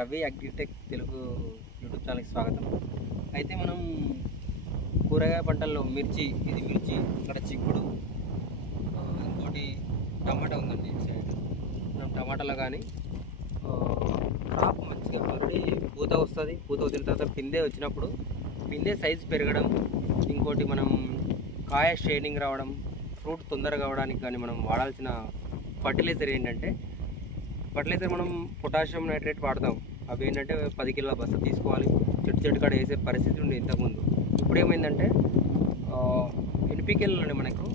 Ravi agritech Telugu YouTube ఛానల్కి స్వాగతం. అయితే మనం కూరగాయ పంటల్లో మిర్చి, ఇది మిర్చి, ఇక్కడ చిక్కుడు, ఇంకోటి టమాటా ఉందండి. ఇటు సైడ్ మనం టమాటాలో కానీ క్రాప్ మంచిగా ఆల్రెడీ పూత వస్తుంది. పూత వచ్చిన తర్వాత పిందె వచ్చినప్పుడు పిందె సైజు పెరగడం, ఇంకోటి మనం కాయ షేడింగ్ రావడం, ఫ్రూట్ తొందరగా అవడానికి కానీ మనం వాడాల్సిన ఫర్టిలైజర్ ఏంటంటే, ఫర్టిలైజర్ మనం పొటాషియం నైట్రేట్ వాడతాం. అవి ఏంటంటే 10 కిలోల బస్తా తీసుకోవాలి. చెట్టు కాడ వేసే పరిస్థితి ఉంది ఇంతకుముందు. ఇప్పుడు ఏమైందంటే ఎన్పికేలోనే మనకు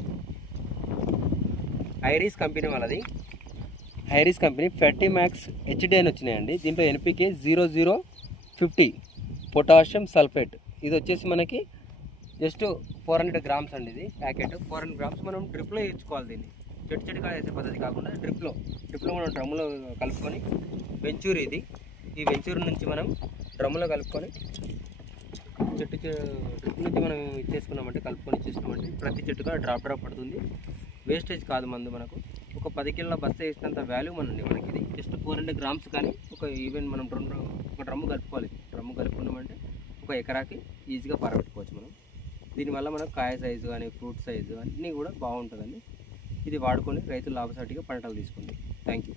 ఐరిస్ కంపెనీ వాళ్ళది, ఐరిస్ కంపెనీ ఫెర్టిమాక్స్ హెచ్డి అని వచ్చినాయండి. దీంట్లో ఎన్పికే 0050 పొటాషియం సల్ఫేట్. ఇది వచ్చేసి మనకి జస్ట్ 400 గ్రామ్స్ అండి. ఇది ప్యాకెట్ 400 గ్రామ్స్. మనం డ్రిప్లో ఇచ్చుకోవాలి. దీన్ని చెట్టు కాడ వేసే పద్ధతి కాకుండా డ్రిప్లో మనం డ్రమ్ములో కలుపుకొని, వెంచూర్ ఇది, ఈ వెంచూర్ నుంచి మనం డ్రమ్ములో కలుపుకొని డ్రిప్ నుంచి మనం ఇచ్చేసుకున్నామంటే, కలుపుకొని ఇచ్చేసుకున్నామంటే ప్రతి చెట్టుగా డ్రాప్ పడుతుంది. వేస్టేజ్ కాదు మందు. మనకు ఒక 10 కిలోల బస్తా వేసినంత వాల్యూ మనకి ఇది జస్ట్ 400 గ్రామ్స్. కానీ ఈవెన్ మనం ఒక డ్రమ్ము కలుపుకోవాలి. డ్రమ్ము కలుపుకున్నామంటే ఒక ఎకరాకి ఈజీగా పారబెట్టుకోవచ్చు మనం. దీనివల్ల మనకు కాయ సైజు కానీ ఫ్రూట్ సైజు అన్నీ కూడా బాగుంటుందండి. ఇది వాడుకొని రైతులు లాభసాటిగా పంటలు తీసుకోండి. Thank you.